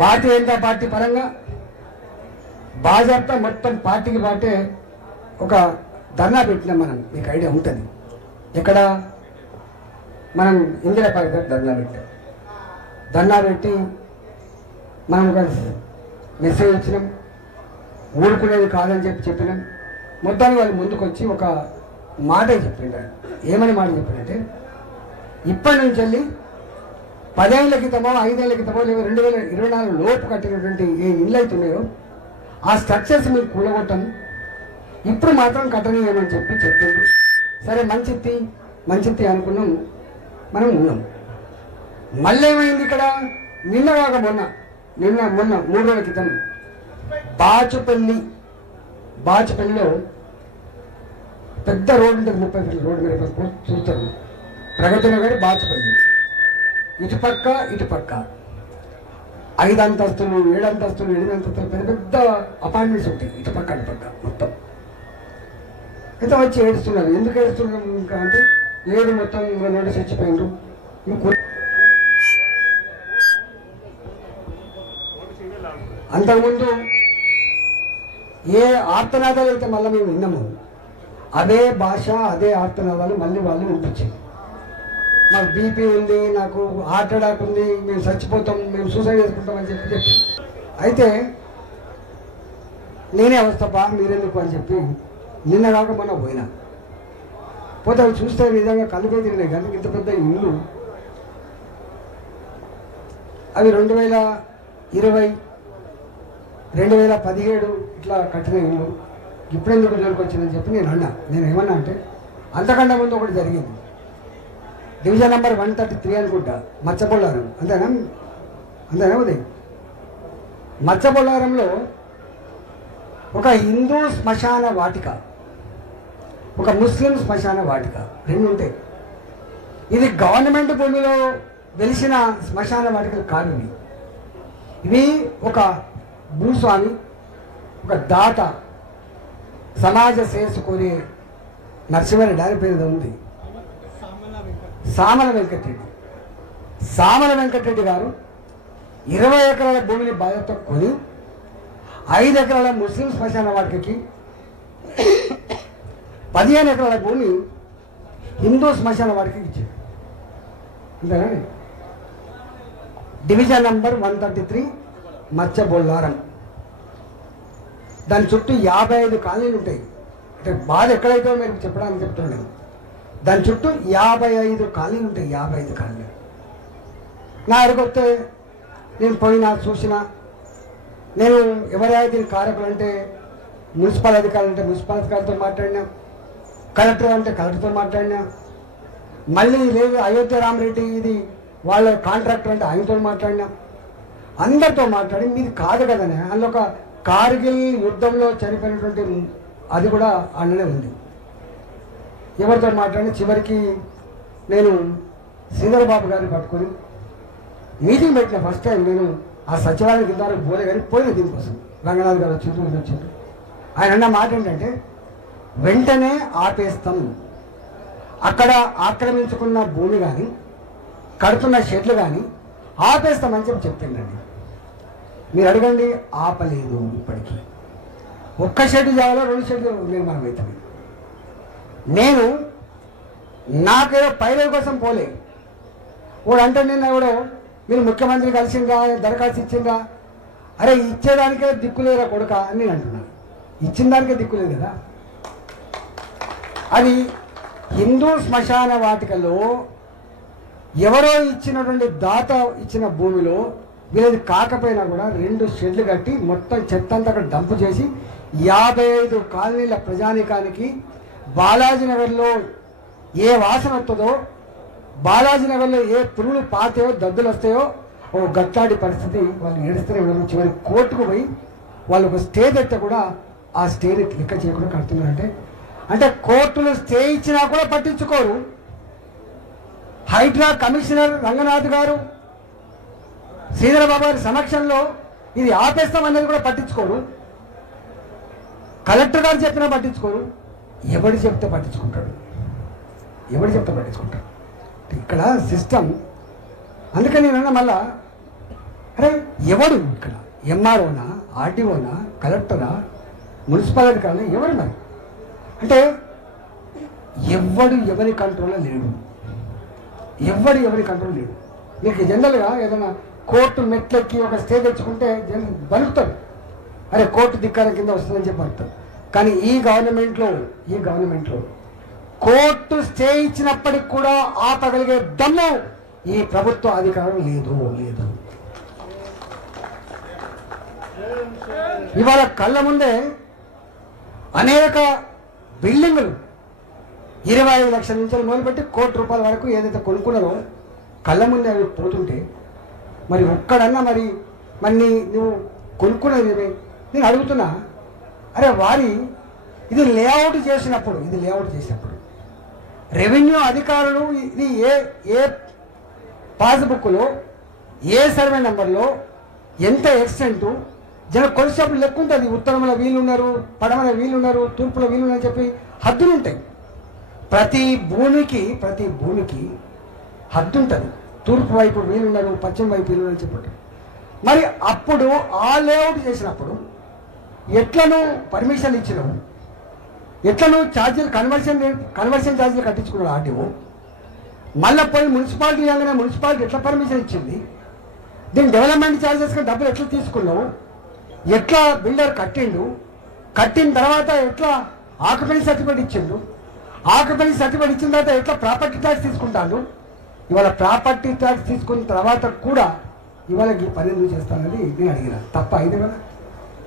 Bharatiya Janata party పరంగా బాజాప్తా మొత్తం పార్టీకి పాటే ఒక ధర్నా పెట్టినాం మనం. మీకు ఐడియా ఉంటుంది. ఇక్కడ మనం ఇందిరా పార్క్ దగ్గర ధర్నా పెట్టి మనం ఒక మెసేజ్ ఇచ్చినాం. ఊరుకునేది కాదని చెప్పినాం. మొత్తానికి వాళ్ళు ముందుకు వచ్చి ఒక మాట చెప్పిండారు. ఏమని మాట చెప్పారంటే, ఇప్పటి నుంచి వెళ్ళి 10 ఏళ్ల క్రితమో 5 ఏళ్ల క్రితమో లేదా 2024 లోపు కట్టినటువంటి ఏ ఇళ్ళు అవుతున్నాయో ఆ స్ట్రక్చర్స్ మీరు కూలగొట్టం, ఇప్పుడు మాత్రం కట్టనీయమని చెప్పిండు. సరే మంచిది అనుకున్నాం. మనం ఉన్నాం. మళ్ళీ ఏమైంది ఇక్కడ? నిన్న 3 రోజుల క్రితం బాచుపల్లిలో పెద్ద రోడ్డు ఉంటుంది, 30 ఫీట్ల రోడ్డు మీద చూస్తారు. ప్రగతి నగర్ బాచుపల్లి, ఇటుపక్క 5 అంతస్తులు 7 అంతస్తులు 8 అంతస్తులు పెద్ద పెద్ద అపార్ట్మెంట్స్ ఉంటాయి. ఇటుపక్క అటుపక్క మొత్తం అయితే వచ్చి ఏడుస్తున్నారు. ఎందుకు ఏడుస్తున్నారు ఇంకా అంటే, లేదు మొత్తం నోటీస్ ఇచ్చిపోయిండ్రు. అంతకుముందు ఏ ఆర్తనాదాలు అయితే మళ్ళీ మేము విన్నాము, అదే భాష అదే ఆర్తనాదాలు మళ్ళీ వాళ్ళు వినిపించారు. మాకు బీపీ ఉంది, నాకు హార్ట్ అటాక్ ఉంది, మేము చచ్చిపోతాం, మేము సూసైడ్ చేసుకుంటాం అని చెప్పి అయితే నేనే అవస్థపా మీరెందుకు అని చెప్పి నిన్న కాక మొన్న పోతే అవి చూస్తే నిజంగా కలుగే తిరిగినాయి. కానీ ఇంత పెద్ద ఇల్లు అవి 2020 2017 ఇట్లా కట్టిన ఇల్లు ఇప్పుడెందుకు జోలికి వచ్చిందని చెప్పి నేను ఏమన్నా అంటే, అంతకంటే ముందు ఒకటి జరిగింది. డివిజన్ నెంబర్ 133 అనుకుంటా, మచ్చబొల్లారం. అంతేనా ఉదయం? మచ్చబొల్లారంలో ఒక హిందూ శ్మశాన వాటిక, ఒక ముస్లిం శ్మశాన వాటిక, 2 ఉంటాయి. ఇది గవర్నమెంట్ భూమిలో వెలిసిన శ్మశాన వాటికలు కాదు. ఇవి ఒక భూస్వామి, ఒక దాత, సమాజ శ్రేయస్సు కోరే నరసింహారెడ్డి ఆయన పేరు ఉంది, సామల వెంకటరెడ్డి గారు 20 ఎకరాల భూమిని బాధ్యత కొని 5 ఎకరాల ముస్లిం శ్మశాన వాటికకి 15 ఎకరాల భూమి హిందూ శ్మశాన వాటికి ఇచ్చారు. అంతేనా? Division number 133 Machabollaram. దాని చుట్టూ 55 కాలనీలు ఉంటాయి. అంటే బాధ ఎక్కడైతే మీరు చెప్పడానికి చెప్తున్నాను. దాని చుట్టూ 55 కాలనీలు ఉంటాయి. 55 కాలనీలు. నా అడిగొస్తే నేను పోయినా చూసినా, నేను ఎవరైతే దీని కారకులు అంటే మున్సిపల్ అధికారులు అంటే మున్సిపల్ అధికారులతో మాట్లాడినా, కలెక్టర్ అంటే కలెక్టర్తో మాట్లాడినా, మళ్ళీ లేదు అయోధ్య రామరెడ్డి ఇది వాళ్ళ కాంట్రాక్టర్ అంటే ఆయనతో మాట్లాడినా, అందరితో మాట్లాడి మీది కాదు కదనే. అందులో ఒక కార్గిల్ యుద్ధంలో చనిపోయినటువంటి అది కూడా అన్ననే ఉంది. ఎవరితో మాట్లాడి చివరికి నేను శ్రీధర్ బాబు గారిని పట్టుకొని మీటింగ్ పెట్టిన. ఫస్ట్ టైం నేను ఆ సచివాలయం కింద పోలే, కానీ పోయిన దీనికోసం రంగనాథ్ గారు వచ్చిండ్రు. ఆయన అన్న మాట ఏంటంటే, వెంటనే ఆపేస్తాం, అక్కడ ఆక్రమించుకున్న భూమి కానీ కడుతున్న షెడ్లు కానీ ఆపేస్తామని చెప్పిందండి. మీరు అడగండి, ఆపలేదు. ఇప్పటికీ ఒక్క షెడ్ జాగాలో 2 షెడ్లు నిర్మాణం అవుతుంది. నేను నాకేదో పైరవి కోసం పోలే. వాడు అంటే నిన్న ఎవడో మీరు ముఖ్యమంత్రి కలిసిందా, దరఖాస్తు ఇచ్చిందా? అరే ఇచ్చేదానికే దిక్కులేరా కొడుక అని నేను అంటున్నాను. ఇచ్చిన దానికే దిక్కులేదు కదా. అది హిందూ శ్మశాన వాటికలో ఎవరో ఇచ్చినటువంటి దాత ఇచ్చిన భూమిలో వీళ్ళది కాకపోయినా కూడా 2 షెడ్లు కట్టి మొత్తం చెత్త అంతా అక్కడ డంపు చేసి 55 కాలనీల ప్రజానికానికి బాలాజీనగర్లో ఏ వాసన వస్తుందో, బాలాజీనగర్లో ఏ పురుగులు పాతాయో దద్దులు వస్తాయో ఓ గట్లాడి పరిస్థితి. వాళ్ళు ఏడుస్తూనే ఉండడం. చివరి కోర్టుకు పోయి వాళ్ళు ఒక స్టే తెస్తే కూడా ఆ స్టేని లెక్క చేయకుండా కడుతున్నారంటే, అంటే కోర్టులు స్టే ఇచ్చినా కూడా పట్టించుకోరు. హైడ్రా కమిషనర్ రంగనాథ్ గారు శ్రీధరబాబు గారి సమక్షంలో ఇది ఆపేస్తామనేది కూడా పట్టించుకోరు. కలెక్టర్ గారు చెప్పినా పట్టించుకోరు. ఎవడు చెప్తే పట్టించుకుంటాడు? ఇక్కడ సిస్టమ్. అందుకని నేను మళ్ళా అరే ఎవడు ఇక్కడ ఎంఆర్ఓనా, ఆర్డీఓనా, కలెక్టరా, మున్సిపాలిటీ కానీ ఎవరు మరి? అంటే ఎవరి కంట్రోల్లో లేడు, ఎవరి కంట్రోల్ లేడు. మీకు జనరల్గా ఏదైనా కోర్టు మెట్లెక్కి ఒక స్టే తెచ్చుకుంటే బలుకుతాడు, అరే కోర్టు ధిక్కారం కింద వస్తుందని చెప్పి బలుకుతాడు. కానీ ఈ గవర్నమెంట్లో కోర్టు స్టే ఇచ్చినప్పటికి కూడా ఆపగలిగే దమ్ము ఈ ప్రభుత్వ అధికారం లేదు. ఇవాళ కళ్ళ ముందే అనేక బిల్డింగులు 25 లక్షల నుంచి మొదలుపెట్టి ₹1 కోటి వరకు ఏదైతే కొనుక్కున్నారో కళ్ళ ముందే అవి పోతుంటే మరి ఒక్కడన్నా మరి నువ్వు కొనుక్కున్నది నేను అడుగుతున్నా, అరే ఇది లేఅవుట్ చేసినప్పుడు రెవెన్యూ అధికారులు ఇది ఏ పాస్బుక్లో, ఏ సర్వే నెంబర్లో, ఎంత ఎక్స్టెంటు కొలిసేప్పుడు లెక్క ఉంటుంది. ఉత్తరంలో వీళ్ళు ఉన్నారు, పడమల వీళ్ళు ఉన్నారు, తూర్పులో వీళ్ళు ఉన్నారని చెప్పి హద్దులు ఉంటాయి. ప్రతి భూమికి హద్దు ఉంటుంది. తూర్పు వైపు వీళ్ళు ఉన్నారు, పశ్చిమ వైపు వీళ్ళు అని చెప్పి. మరి అప్పుడు ఆ లేఅవుట్ చేసినప్పుడు ఎట్లను పర్మిషన్ ఇచ్చినావు, ఎట్లను ఛార్జీలు కన్వర్షన్ ఛార్జీలు కట్టించుకున్నాడు ఆర్డీఓ. మళ్ళీ పోయి మున్సిపాలిటీ అనగానే మున్సిపాలిటీ ఎట్లా పర్మిషన్ ఇచ్చింది, దీని డెవలప్మెంట్ ఛార్జెస్కి డబ్బులు ఎట్లా తీసుకున్నావు, ఎట్లా బిల్డర్ కట్టిన తర్వాత ఎట్లా ఆక్యుపెన్సీ సర్టిఫికేట్ ఇచ్చిండు, ఆక్యుపెన్సీ సర్టిఫికేట్ ఇచ్చిన తర్వాత ఎట్లా ప్రాపర్టీ ట్యాక్స్ తీసుకుంటాడు. ఇవాళ ప్రాపర్టీ ట్యాక్స్ తీసుకున్న తర్వాత కూడా ఇవాళ ఈ పని ఎందుకు చేస్తానని నేను అడిగిన. తప్ప అయింది కదా.